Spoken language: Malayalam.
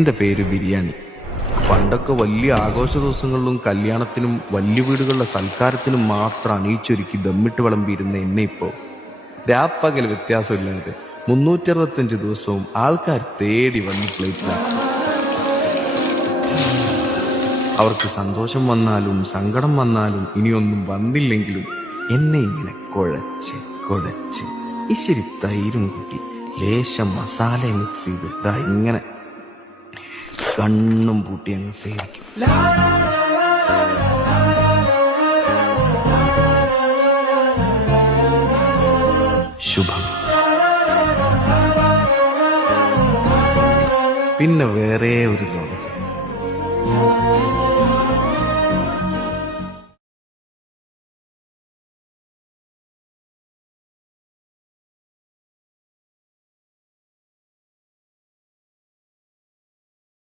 എൻ്റെ പേര് ബിരിയാണി. പണ്ടൊക്കെ വലിയ ആഘോഷ ദിവസങ്ങളിലും കല്യാണത്തിനും വലിയ വീടുകളിലെ സൽക്കാരത്തിനും മാത്രം അണിയിച്ചൊരുക്കി ദമ്മിട്ട് വിളമ്പിയിരുന്ന എന്നെ ഇപ്പോൾ രാപ്പകൽ വ്യത്യാസമില്ലാതെ 365 ദിവസവും ആൾക്കാർ തേടി വന്ന് പ്ലേറ്റിലാക്കി. അവർക്ക് സന്തോഷം വന്നാലും സങ്കടം വന്നാലും ഇനിയൊന്നും വന്നില്ലെങ്കിലും എന്നെ ഇങ്ങനെ കുഴച്ച് ഇച്ചിരി തൈരും കൂട്ടി ലേശം മസാല മിക്സ് ചെയ്ത് ദാ ഇങ്ങനെ കണ്ണും പൂട്ടി അങ്ങ് സേവിക്കും. ശുഭം. പിന്നെ വേറെ ഒരു ലോകം.